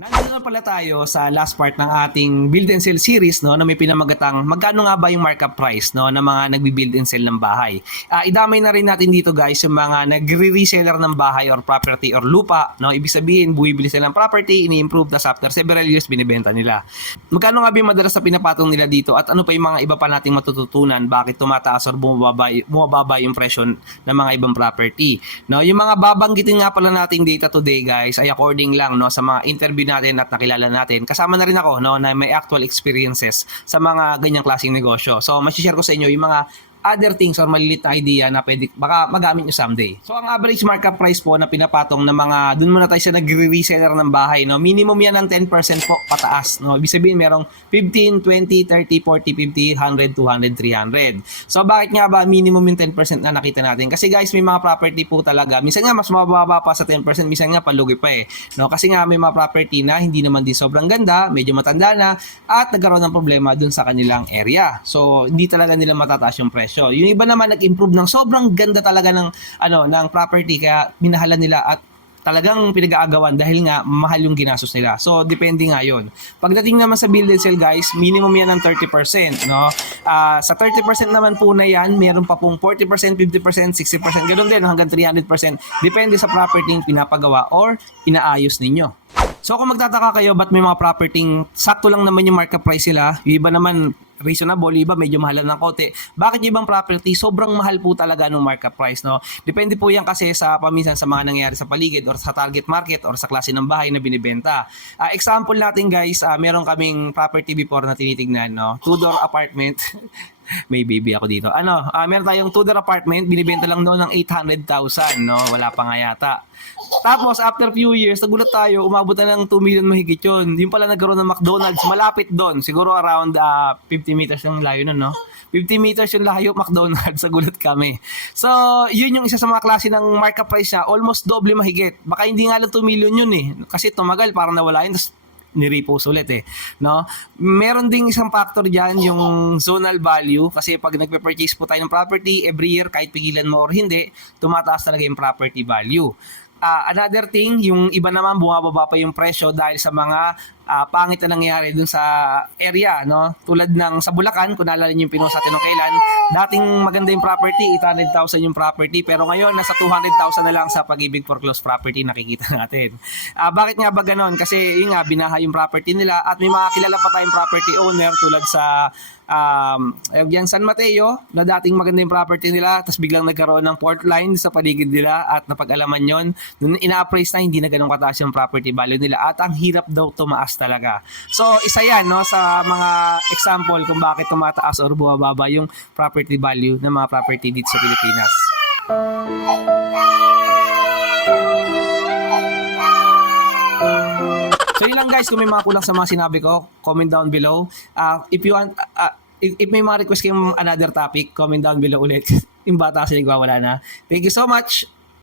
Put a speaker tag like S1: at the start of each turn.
S1: Nandito na pala tayo sa last part ng ating build and sell series no na may pinamagatang magkano nga ba yung markup price no ng mga nagbi-build and sell ng bahay. Ah, idamay na rin natin dito guys yung mga nagre-reseller ng bahay or property or lupa no ibig sabihin buwibili sila ng property ini-improve tas after several years binibenta nila. Magkano nga ba yung madalas na pinapatong nila dito at ano pa yung mga iba pa nating matututunan bakit tumataas or bumababa, bumababa yung presyo ng mga ibang property. No, yung mga babanggitin nga pala nating data today guys ay according lang no sa mga interview natin at nakilala natin. Kasama na rin ako no na may actual experiences sa mga ganyang klaseng negosyo. So, ma-share ko sa inyo yung mga other things or malilit na idea na pwede baka magamit nyo someday. So ang average markup price po na pinapatong ng mga dun muna tayo sa nagre-reseller ng bahay no. Minimum yan ng 10% po pataas no. Ibig sabihin merong 15, 20, 30, 40, 50, 100, 200, 300. So bakit nga ba minimum yung 10% na nakita natin? Kasi guys may mga property po talaga. Minsan nga mas mababa pa sa 10%, minsan nga palugi pa eh. No, kasi nga may mga property na hindi naman din sobrang ganda, medyo matanda na at nagkaroon ng problema dun sa kanilang area. So hindi talaga nila matataas yung presyo. Yung iba naman nag-improve ng sobrang ganda talaga ng ano ng property kaya minahalan nila at talagang pinag-aagawan dahil nga mahal yung ginastos nila. So, depende nga yun. Pagdating naman sa build and sell guys, minimum yan ng 30%. No? Ah, sa 30% naman po na yan, meron pa pong 40%, 50%, 60%, ganoon din hanggang 300%. Depende sa property yung pinapagawa or inaayos ninyo. So kung magtataka kayo ba't may mga property sakto lang naman yung markup price sila, yung iba naman reasonable, iba medyo mahalan ng kote. Bakit yung ibang property sobrang mahal po talaga ng markup price, no? Depende po yan kasi sa paminsan sa mga nangyayari sa paligid or sa target market or sa klase ng bahay na binibenta. Ah, example natin guys, ah, meron kaming property before na tinitignan, no? Two-door apartment. may baby ako dito. Ano, ah, meron tayong two-door apartment, binibenta lang noon ng 800,000, no? Wala pa nga yata. Tapos, after few years, nagulat tayo, umabot na ng 2 million mahigit yun. Yung pala nagkaroon ng McDonald's, malapit doon. Siguro around ah, 50 meters yung layo nun, no? 50 meters yung layo, McDonald's, sa gulat kami. So, yun yung isa sa mga klase ng markup price niya, almost doble mahigit. Baka hindi nga lang 2 million yun eh. Kasi tumagal, parang nawala yun, tapos nirepose ulit eh. No? Meron ding isang factor diyan yung zonal value kasi pag nagpe-purchase po tayo ng property every year kahit pigilan mo or hindi, tumataas talaga yung property value. Ah, another thing, yung iba naman bumababa pa yung presyo dahil sa mga ah, pangit na nangyayari dun sa area, no? Tulad ng sa Bulacan, kung naalala niyo yung pinost natin nung kailan, dating maganda yung property, 800,000 yung property, pero ngayon nasa 200,000 na lang sa pag-ibig foreclosed property nakikita natin. Ah, bakit nga ba ganon? Kasi yun nga, binaha yung property nila at may mga kilala pa tayong property owner tulad sa um, yung San Mateo na dating maganda yung property nila tapos biglang nagkaroon ng port line sa paligid nila at napag-alaman yon nung ina-appraise na hindi na ganun kataas yung property value nila at ang hirap daw tumaas talaga. So isa yan no sa mga example kung bakit tumataas or bumababa yung property value ng mga property dito sa Pilipinas. So yun lang guys, kung may mga kulang sa mga sinabi ko, comment down below. Uh, if you want, uh, if, if may mga request kayong another topic, comment down below ulit. yung bata kasi nagwawala na. Thank you so much.